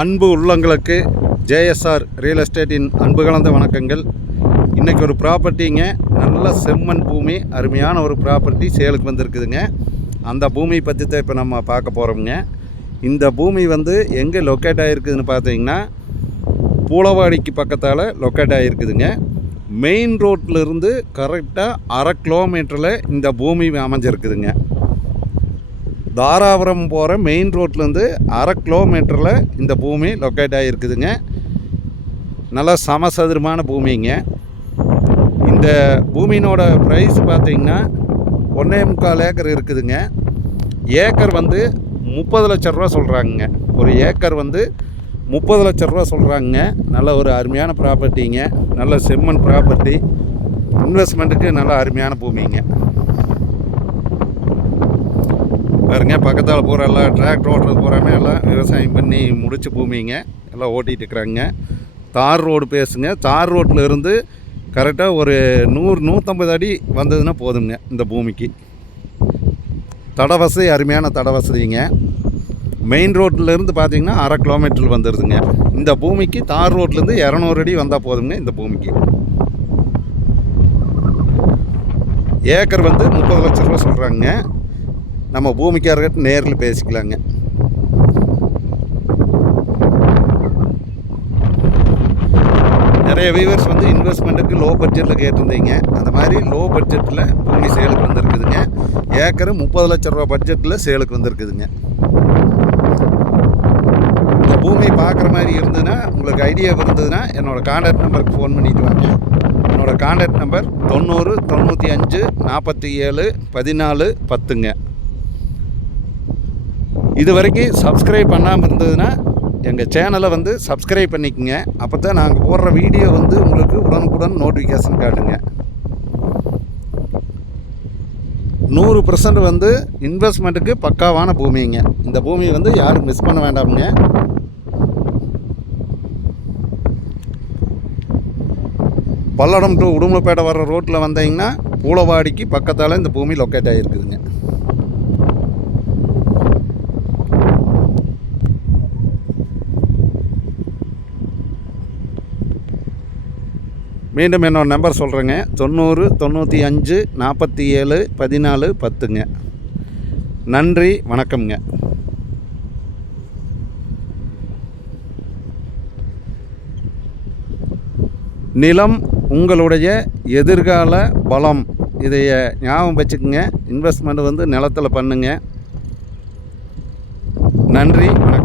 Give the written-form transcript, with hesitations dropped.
அன்பு உள்ளங்களுக்கு JSR real எஸ்டேட்டின் அன்பு கலந்த வணக்கங்கள். இன்றைக்கி ஒரு ப்ராப்பர்ட்டிங்க, நல்ல செம்மண் பூமி, அருமையான ஒரு ப்ராப்பர்ட்டி சேலுக்கு வந்திருக்குதுங்க. அந்த பூமி பற்றி தான் இப்போ நம்ம பார்க்க போகிறோம்ங்க. இந்த பூமி எங்கே லொக்கேட் ஆகிருக்குதுன்னு பார்த்தீங்கன்னா, பூளவாடிக்கு பக்கத்தால் லொக்கேட் ஆகிருக்குதுங்க. மெயின் ரோட்டிலிருந்து கரெக்டாக 1/2 கிலோமீட்டரில் இந்த பூமி அமைஞ்சிருக்குதுங்க. தாராபுரம் போகிற மெயின் ரோட்லேருந்து 1/2 கிலோமீட்டரில் இந்த பூமி லொக்கேட் ஆகிருக்குதுங்க. நல்லா சமசதுரமான பூமிங்க. இந்த பூமியினோட ப்ரைஸ் பார்த்திங்கன்னா 1.25 ஏக்கர் இருக்குதுங்க. ஏக்கர் 30 லட்ச ரூபா சொல்கிறாங்க. ஒரு ஏக்கர் 30 லட்ச ரூபா சொல்கிறாங்க. நல்ல ஒரு அருமையான ப்ராப்பர்ட்டிங்க. நல்ல செம்மண் ப்ராப்பர்ட்டி, இன்வெஸ்ட்மெண்ட்டுக்கு நல்ல அருமையான பூமிங்க. பாருங்க, பக்கத்தால் போகிற எல்லாம் டிராக்டர் ஓட்டுறது போகிறாமே எல்லாம் விவசாயம் பண்ணி முடிச்ச பூமிங்க. எல்லாம் ஓட்டிகிட்டு இருக்கிறாங்க. தார் ரோடு பேசுங்க. தார் ரோட்டில் இருந்து கரெக்டாக ஒரு 100-150 அடி வந்ததுன்னா போதுங்க இந்த பூமிக்கு. தட வசதி, அருமையான தட வசதிங்க. மெயின் ரோட்டிலேருந்து பார்த்திங்கன்னா 1/2 கிலோமீட்டர் வந்துடுதுங்க. இந்த பூமிக்கு தார் ரோட்லேருந்து 200 அடி வந்தால் போதுங்க இந்த பூமிக்கு. ஏக்கர் 30 லட்ச ரூபா சொல்கிறாங்க. நம்ம பூமிக்காரர்கிட்ட நேரில் பேசிக்கலாங்க. நிறைய வியூவர்ஸ் இன்வெஸ்ட்மெண்ட்டுக்கு லோ பட்ஜெட்டில் கேட்டிருந்தீங்க. அந்த மாதிரி லோ பட்ஜெட்டில் பூமி சேலுக்கு வந்திருக்குதுங்க. ஏக்கர் 30 லட்ச ரூபா பட்ஜெட்டில் சேலுக்கு வந்திருக்குதுங்க. இந்த பூமி பார்க்குற மாதிரி இருந்ததுன்னா, உங்களுக்கு ஐடியா இருந்ததுன்னா என்னோடய கான்டாக்ட் நம்பருக்கு ஃபோன் பண்ணிட்டு வாங்க. என்னோடய கான்டாக்ட் நம்பர் 90 95 47 14 10ங்க. இது வரைக்கும் சப்ஸ்கிரைப் பண்ணாமல் இருந்ததுன்னா எங்கள் சேனலை சப்ஸ்கிரைப் பண்ணிக்கோங்க. அப்போ தான் நாங்கள் போடுற வீடியோ உங்களுக்கு உடனுக்குடன் நோட்டிஃபிகேஷன் காட்டுங்க. 100% இன்வெஸ்ட்மெண்ட்டுக்கு பக்காவான பூமிங்க. இந்த பூமி யாரும் மிஸ் பண்ண வேண்டாமுங்க. பல்லடம் டு உடுமலைப்பேட்டை வர்ற ரோட்டில் வந்தீங்கன்னா பூளவாடிக்கு பக்கத்தால் இந்த பூமி லொக்கேட் ஆகிருக்குதுங்க. மீண்டும் என்னோட நம்பர் சொல்கிறேங்க. 90 95 47 14 10ங்க. நன்றி, வணக்கம்ங்க. நிலம் உங்களுடைய எதிர்கால பலம். இதைய ஞாபகம் வச்சுக்கோங்க. இன்வெஸ்ட்மெண்ட் நிலத்தில் பண்ணுங்க. நன்றி, வணக்கம்.